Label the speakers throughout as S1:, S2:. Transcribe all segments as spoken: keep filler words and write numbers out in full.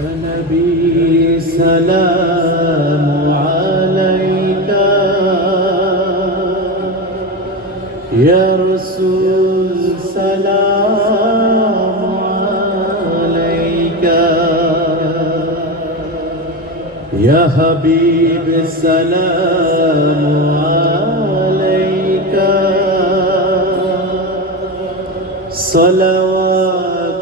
S1: نبي سلام عليك يا رسول سلام عليك يا حبيب سلام عليك صلوات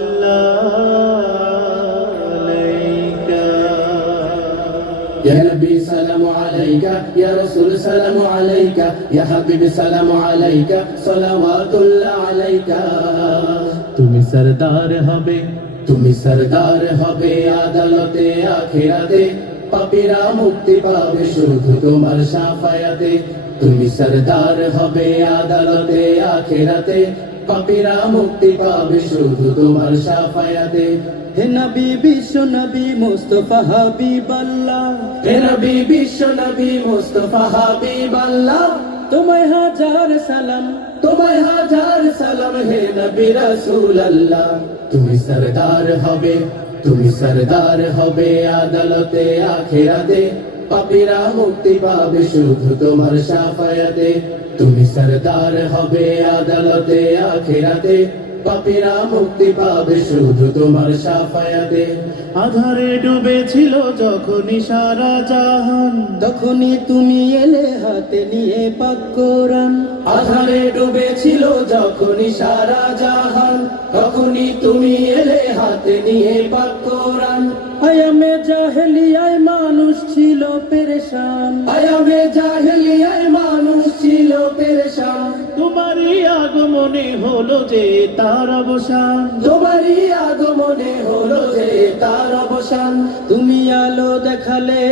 S2: يا نبي سلام عليك يا رسول سلام عليك يا حبيب سلام عليك صلوات الله عليك
S1: তুমি সরদার হবে
S2: তুমি সরদার হবে আদালতে আখিরাতে পাপীরা মুক্তি পাবে শুধু তোমার শাফায়াতে তুমি সরদার হবে আদালতে আখিরাতে পাপীরা মুক্তি পাবে শুধু তোমার শাফায়াতে
S3: হে নবী বিশ্ব নবী মুস্তাফা হাবিবাল্লাহ
S2: হে নবী বিশ্ব নবী মুস্তাফা হাবিবাল্লাহ
S3: তোমায় হাজার সালাম
S2: তোমায় হাজার সালাম হে নবী রাসূলুল্লাহ তুমি সরদার হবে তুমি সরদার হবে আদালতে আখিরাতে পাপীরা মুক্তি পাবে শুধু তোমার শাফায়াতে তুমি সরদার হবে আদালতে আখিরাতে পাপীরা মুক্তি পাবে শুধু তোমার শাফায়াতে
S1: আধারে ডুবেছিল যখনই সারা জাহান
S3: তখনই তুমি এলে হাতে নিয়ে পাক কোরআন
S2: আধারে ডুবেছিল যখনই সারা জাহান তখনই তুমি এলে হাতে নিয়ে পাক কোরআন
S3: আয়ামে জাহেলিয়ায় মানুষ ছিল পেরেশান
S2: আয়ামে জাহেলিয়ায় মানুষ ছিল পেরেশান
S1: তোমারই আগমনে হলো যে তার অবসান
S2: তোমারই আগমনে হলো যে তার অবসান
S3: তুমি আলো দেখালে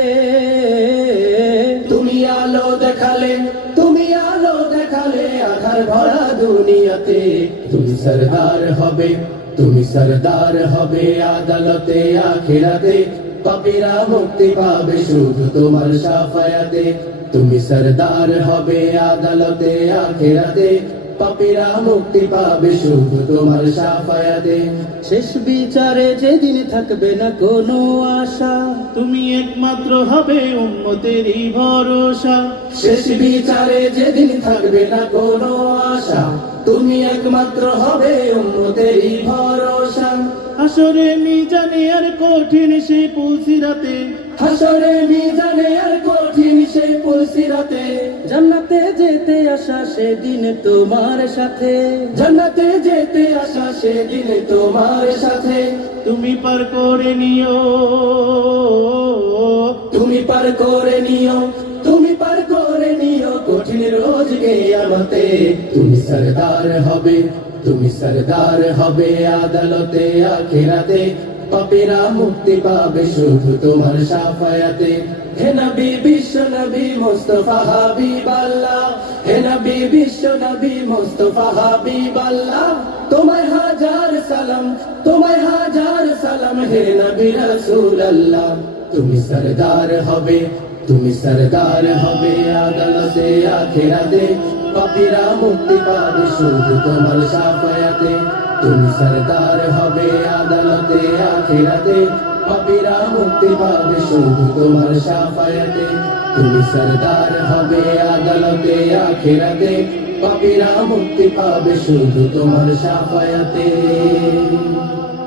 S2: তুমি আলো দেখালে তুমি আলো দেখালে আধার ভরা দুনিয়াতে তুমি সরদার হবে তুমি সরদার হবে আদালতে আখিরাতে পাপীরা মুক্তি পাবে শুধু তোমার শাফায়াতে তুমি সরদার হবে আদালতে আখিরাতে পাপীরা মুক্তি পাবে শুধু তোমার শাফায়াতে
S3: শেষ বিচারে যেদিন থাকবে না কোনো আশা
S1: তুমি একমাত্র হবে উম্মতেরই ভরসা
S2: শেষ বিচারে যেদিন থাকবে না কোনো আশা তুমি একমাত্র হবে উম্মতেরই ভরসা
S1: হাসরে মিজানে আর কঠিন সেই পুলসিরাতে
S2: হাসরে মিজানে আর কঠিন সেই পুলসিরাতে
S3: জান্নাতে যেতে আসা সেদিন তোমার সাথে
S2: জান্নাতে যেতে আসা সেদিন তোমার সাথে
S1: তুমি পার করে নিও
S2: তুমি পার করে নিও তুমি পার করে নিও কঠিন রোজ কিয়ামতে তুমি সরদার হবে তুমি সরদার হবে আদালতে আখিরাতে পাপীরা মুক্তি পাবে শুধু তোমার শাফায়াতে হে নবী বিশ্ব নবী মুস্তাফা হাবিবাল্লাহ হে নবী বিশ্ব নবী মুস্তাফা হাবিবাল্লাহ তোমায় হাজার সালাম তোমায় হাজার সালাম হে নবী রাসূলুল্লাহ তুমি সরদার হবে তুমি সরদার হবে আদালতে আখিরাতে পাপীরা মুক্তি পাবে শুধু তোমার শাফায়াতে তুমি সরদার হবে আদালতে আখিরাতে পাপীরা মুক্তি পাবে শুধু তোমার শাফায়াতে তুমি সরদার হবে আদালতে আখিরাতে পাপীরা মুক্তি পাবে শুধু তোমার শাফায়াতে।